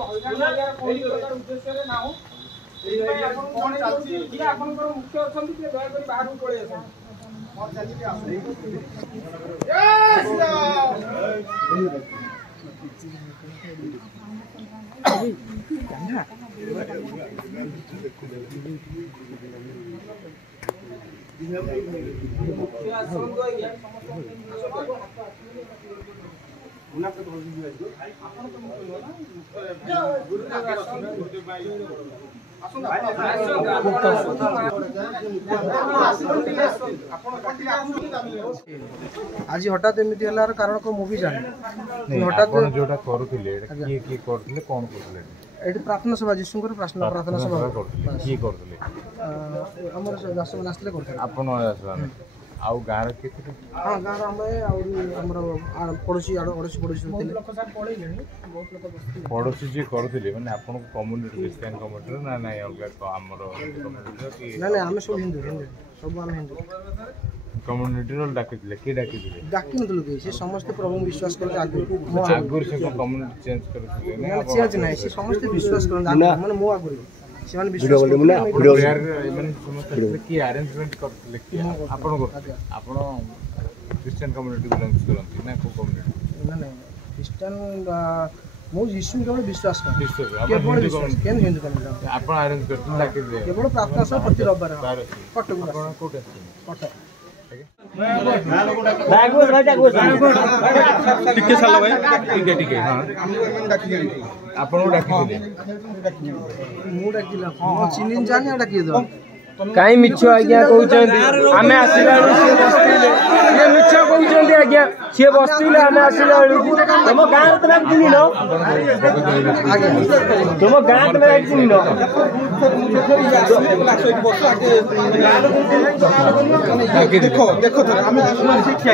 मुख्य अच्छा दयाकोरी बाहर पड़े आज हठात एमती हलार कारण को मुझे जानी हठात जोटा करूथिले किए किए करथिले कोन करथिले एठी प्रार्थना सभा जिसुंकर प्रार्थना सभा करथिले किए करथिले हमर दर्शक आसले करथिले आपन आसले आउ गार केते हां गार हमर पड़ोसी पड़ोसी थिले लोक सर पळैलेनी बहुत लोक बसथिले पड़ोसी जे करथिले माने आपन कम्युनिटी क्रिश्चियन कम्युनिटी ना ना अलगा हमर कम्युनिटी ना ना हम सब हिंदू सब हम हिंदू कम्युनिटी रो डाकिले के डाकिले डाकी नतलो के से समस्त प्रभु विश्वास करते आगुर से कम्युनिटी चेंज करथिले ना चेंज नाही से समस्त विश्वास करते माने मो आगुर से माने विश्वास वीडियो यार माने समस्त की अरेंजमेंट करथिले आपन क्रिश्चियन कम्युनिटी बिलोंग्स करथि ना को कम्युनिटी ना ना क्रिश्चियन मो यीशु केवल विश्वास कर केवल विश्वास केन हिंदू कम्युनिटी आपन अरेंज करथि डाकिले केवल प्रार्थना सब प्रति रविवार कटक आपन कोट कटक टिके साल भाई टिके हां आपन डाकिले मु डाकिला हां चिनिन जाने डाकी दो काई मिछ आज्ञा कहउछन हमें आसिला बस्तिले ये मिछ कहउछन आज्ञा से बस्तिले हमें आसिला तुम गांव तमे चिनी न तुम गांव तमे चिनी न देखो देखो हमें शिक्षा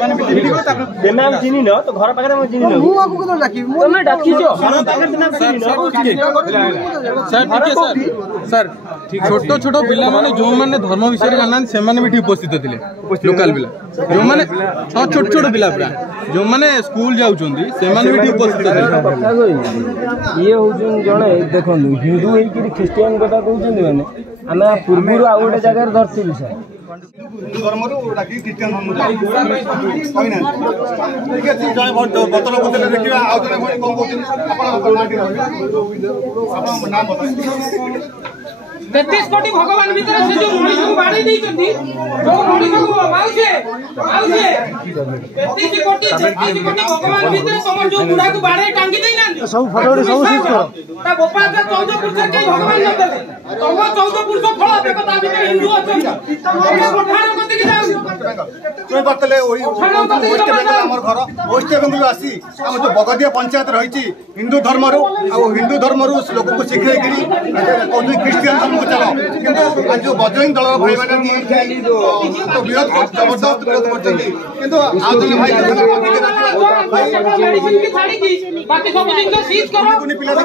माने वीडियो तमे हम चिनी न तो घर पाखरे हम चिनी न मु आकु कतो डाकी तुम डाकी जो घर पाखरे तमे चिनी न सर ठीक है सर ठीक छोटो छोटो पिला माने जो माने धर्म विषय जाना से माने भी उपस्थित थिले लोकल पिला जो माने छोट छोट पिला पूरा जो माने स्कूल जाउचोंदी से माने भी उपस्थित थिले ये होजन जणे देखो हिंदू हे कि क्रिश्चियन कथा कहउचोंदी माने हमें पूर्वरु आ गोटे जगह धरथिलु सर धर्म रो डाकी क्रिश्चियन धर्म कहिना ठीक है जय बतल बतल देखिबा आ जने कोन कहउचोंदी आपन नाम बता 33 कोटी भगवान भीतर से जो मनीष को बाड़ी दी चंदी जो मनीष को माउसे 33 कोटी भगवान भीतर समर जो बुढ़ा को बाड़े टांगी देई ना सब फोटो सब सीज करो ता गोपाल का 14 पुरुष के भगवान न देले तुम 14 पुरुष फल देखो ता भीतर हिंदू अछन तुम पठाण कते की जाऊ तुम बतले ओई वेस्ट बेंगल हमर घर वेस्ट बेंगल आसी हम जो बगदिया पंचायत रही छी हिंदू धर्म रो आ हिंदू धर्म रो लोक को सिखाई गिरी कोन क्रिश्चियन धर्म चलो किंतु आज जो बजरंग दल भाई माने तो विरोध जबरदस्त विरोध करते किंतु आज भाई बाकी सब दिन को सीज करो कुनी पिला